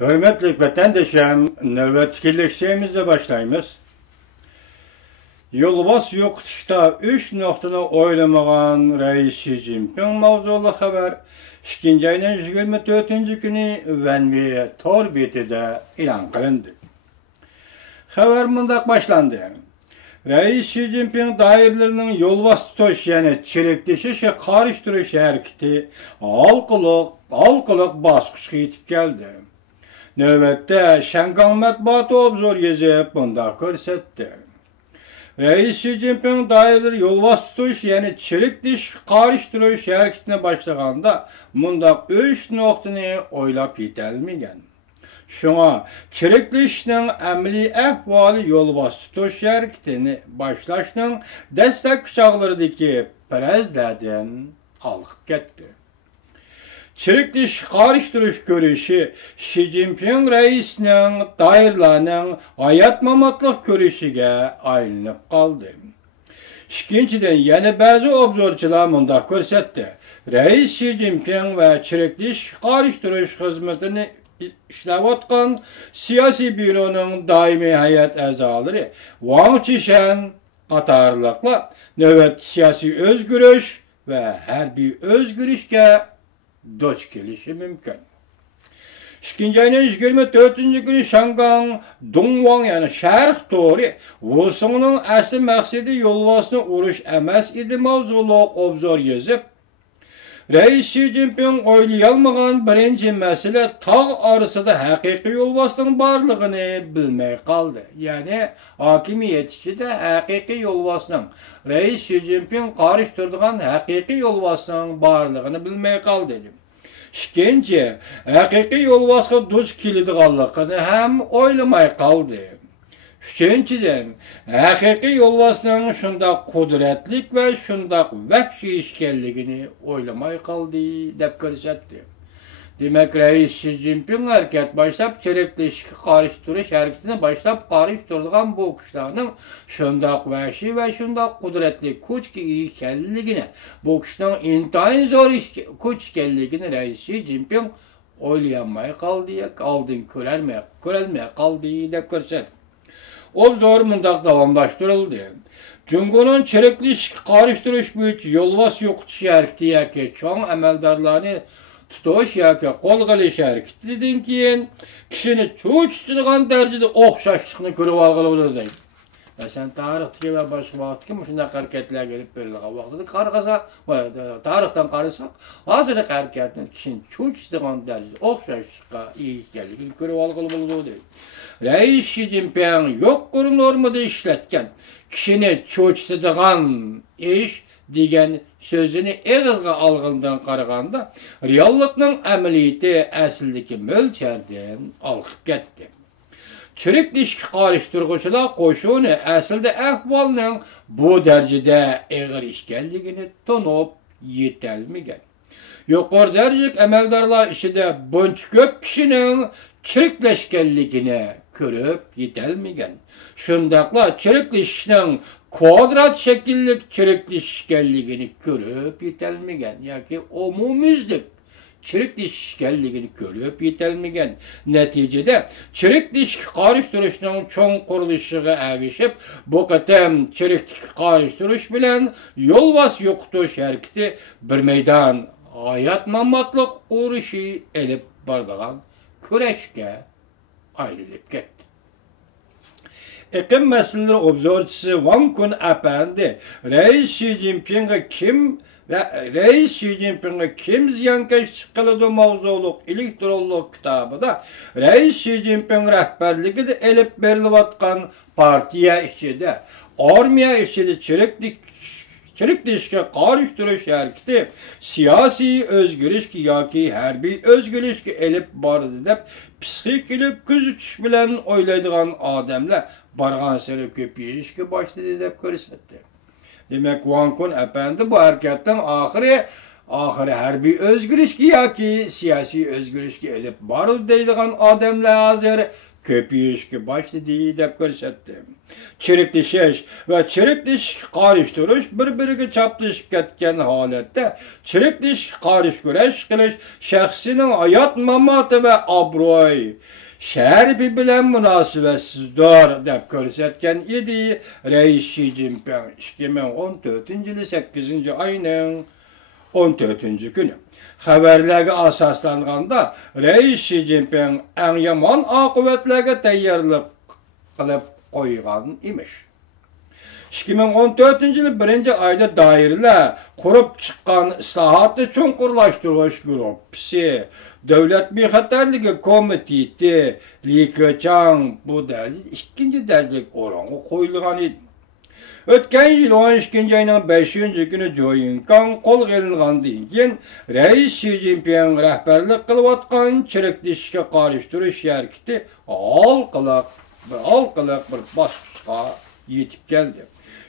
Hürmetli vatandaşlarım, növbetçi leksiyemizle başlayımız. Yolbas yo'qotishda 3 nuqtani o'ylamagan Rais Xi Jinping mavzuli xabar 2 ayning 24-kuni Vanve tor betida e'lon qilindi. Xabar mundaq boshlandi. Rais Xi Jinping doiralarining yo'lbas tutish, ya'ni chereklashish, qarishtirish harakati halqiliq bosqichga yetib keldi. Növbette Shangang matbuot obzor yozib bunda ko'rsatdi. Rais Xi Jinping doiralari yo'lbas tutish, ya'ni chereklish, qarishtirish harakatini boshlaganda mundaq 3 nuqtani o'ylab yetolmagan. Shunga chereklishning amaliy ahvoli yo'lbas tutish harakatini boshlashning dastlabki chog'laridagi farazlardan olqib ketdi. Chereklish, qarishtirish ko'rishi Xi Jinping raisning doiralarning hayot-mamotlik ko'rishiga aylanib qoldi. Ikkinchidan, yana ba'zi obzorchilar mundaq ko'rsatdi. Rais Xi Jinping va chereklish, qarishtirish xizmatini ishlayotgan siyosiy byuroning doimiy hay'at a'zolari Wang Qishan qatorliqlar navbat siyosiy o'zgarish va harbiy o'zgarishga duch kelishi mumkin. 2 ayning 24-kuni Shangang Dongwang, ya'ni Sharq to'ri Wusunning asl maqsadi yo'lbosni urish emas edi mavzuli obzor yozib, Rais Xi Jinping o'ylayolmagan birinchi masala tog' orasida haqiqiy yo'lbosning borligini bilmay qoldi. Ya'ni hokimiyat ichida haqiqiy yo'lbosning, Rais Xi Jinping qarishtiradigan haqiqiy yo'lbosning borligini bilmay qoldi dedi. Ikkinchi, haqiqiy yo'lbosga duch keladiganligini ham o'ylamay qoldi. Üçüncüden, haqiqiy yo'lbosning shundoq qudratlik va shundoq vahshiy ekanligini o'ylamay qoldi deb ko'rsatdi. Demak, Rais Xi Jinping harakat boshlab chereklashga qarishtirish harakatini boshlab qarishtirgan bu kishilarning shundoq vahshiy va shundoq qudratli kuchga ekanligini, bu kishining intayin zo'r kuch ekanligini Rais Xi Jinping o'ylamay qoldi, oldin ko'rolmay qoldi deb ko'rsatdi. Obzor mundaq davomlashtirildi. Jungoning chereklish, qarishtirish bo'yicha yo'lbos yo'qotish harakati yoki cho'ng amaldorlarni tutish yoki qo'l qilish harakatidan keyin kishini cho'chitadigan darajada o'xshashlikni ko'rib olg'ili bo'ladi. Masalan, tarixdagi va boshqa vaqtga shunday harakatlar kelib berilgan vaqtida qarasa, tarixdan qarasak, hozirgi harakatni kishini cho'chitadigan darajada o'xshashlikka ekanligini ko'rib olg'ili bo'ladi. Rais Xi Jinping yuqori normada ishlatgan kishini cho'chitadigan ish degan so'zini eg'izga olgandan qaraganda reallikning amaliyati aslidagi mo'lchardan olqib ketdi. Chereklashga qarishtiruvchilar qo'shini aslida ahvolning bu darajada og'ir ekanligini to'nib yetolmagan. Yuqori darajalik amaldorlar ichida buncha ko'p kishining chereklashganligini ko'rib yetolmagan. Shundaqla chereklashning kvadrat shaklli chereklashganligini ko'rib yetolmagan yoki umumiylik chereklashganligini ko'rib yetolmagan. Natijada chereklashga qarishtirishning cho'ng qurilishiga ergishib, bu qatam chereklikka qarishtirish bilan yo'lbos yo'qotish harakati bir maydon hayot-mamotlik urushi elib boradigan kurashga aylanib ketdi. Iqlim masalalari obzorchisi Wang Kun apandi Rais Xi Jinpingga kim ziyankesh qiladi mavzuliq elektronlik kitobida Rais Xi Jinping rahbarligida elib berilayotgan partiya ichida, armiya ichida chereklashga qarishtirish harakati siyosiy o'zgarishga yoki harbiy o'zgarishga elib boradi deb psixikalik kuzatish bilan o'ylaydigan odamlar borgan sari ko'payishga boshladi deb ko'rsatdi. Demak, Wang Kun apandi bu harakatning oxiri harbiy o'zgarishga yoki siyosiy o'zgarishga elib boradi deydigan odamlar hozir ko'payishga boshladi deb ko'rsatdi. Çirikleşiş ve çirikleşik qarıştırış bir-biriga çaplaşıp ketken holatda çirikleşik qarış-kurash qilish shaxsining hayot mamoti ve obro'y sharbi bilan munosabatsizdir deb ko'rsatgan edi Rais Xi Jinping 2014-yili 8-oyning 14-kuni. Xabarlarga asoslanganda Rais Xi Jinping eng yomon oqibatlarga tayyorlik qilib qo'ygan emish. 2014-yili 1-oyda doiralar qurib chiqqan islohotni cho'nqurlashtirish guruhi Davlat bexatarligi komiteti Li Keqiang bu darajada 2-darajalik o'ringa qo'yilgan edi. O'tgan yil 12-oyning 5-kuni Joyinkang qo'lga olingandan keyin Rais Xi Jinping rahbarlik qilayotgan chiriklashishga qarshi turish harakati halqiliq bir bosqichga yetib keldi.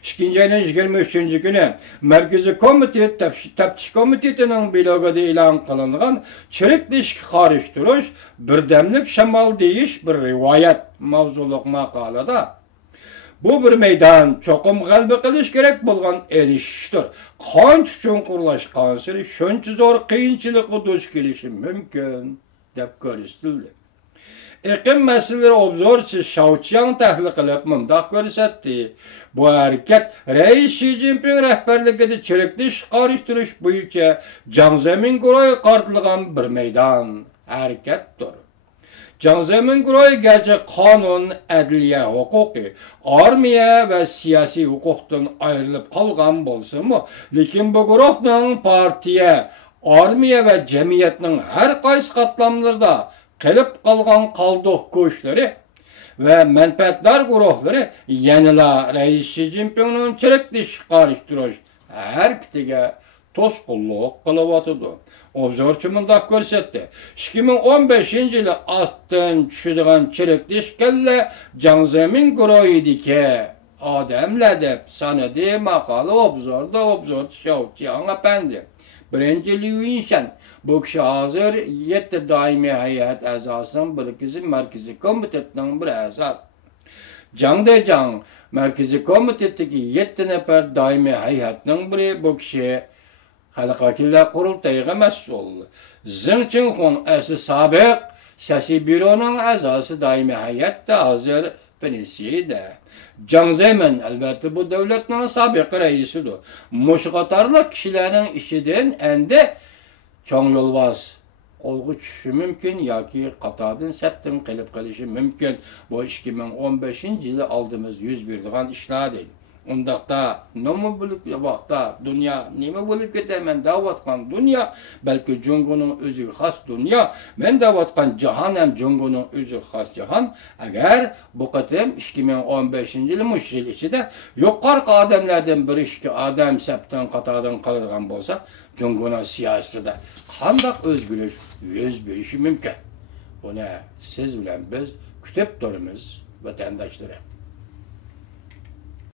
2-oyning 23-kuni Markaziy komitet taftish komitetining blogida e'lon qilingan chiriklashishga qarshi turish birdamlik shamol deyish bir rivoyat mavzuliq maqolada bu bir meydan çoqum g'alaba qilish kerak bo'lgan erishishdir. Qancha cho'nqurlashgan sari shuncha zo'r qiyinchilikqa duch kelishi mumkin deb ko'rsatildi. Iqlim masalalari obzorchi Shauchiang tahlil qilib mundaq ko'rsatdi. Bu harakat Rais Xi Jinping rahbarligida chiriklash qarshi bo'yicha Jiang Zemin guruhi qartilgan bir meydan harakatdir. Jiang Zemin guruhi garchi qonun, adliya, huquqi, armiya va siyosiy huquqdan ayrilib qolgan bo'lsa-mu, lekin bu guruhning partiya, armiya va jamiyatning har qaysi qatlamlarida qilib qolgan qalduq ko'shlari va manfaatdor guruhlari yanada Rais Xi Jinpingning chiriklash qarshi turish harakatiga to'sqinlik qilyotdi. Obzorchi mundaq ko'rsatdi. 2015-yili ostdan tushadigan chiriklash kalla Jiang Zemin guruhidagi odamlar deb sanadi maqola obzorchi Shauchiang apandi. Birinchi Liu Yinshan bu kishi hozir 7 doimiy hay'at a'zosining birikizib Markaziy komitetining bir a'zosi. Jiang Dejiang Markaziy komitetdagi 7 nafar doimiy hay'atning biri bu kishi Xalq vakillar qurultayiga mas'ul. Zeng Qinghong sobiq siyosiy byuroning a'zosi doimiy hay'atda hozir pensiyada. Jiang Zemin albatta bu davlatning sobiq raisidir. Mushu qatorliq kishilarning ishidan endi cho'ng yo'lbos qo'lga tushishi mumkin yoki qatordan septin qilib qilishi mumkin. Bu 2015-yili oldimiz yuz bergan ishlar deydi. Undaqda nima bo'lib vaqtda dunyo nima bo'lib ketaman davatgan dunyo balki Jungoning o'ziga xos dunyo men davatgan jahon ham Jungoning o'ziga xos jahon agar bu qatim 2015-yil mush yil ichida yuqori odamlardan bir ikki odam sapdan qatordan qiladigan bo'lsa Jungoning siyosatida qanday o'zgarish yuz berishi mumkin. Buni siz bilan biz kutib turamiz vatandoshlar.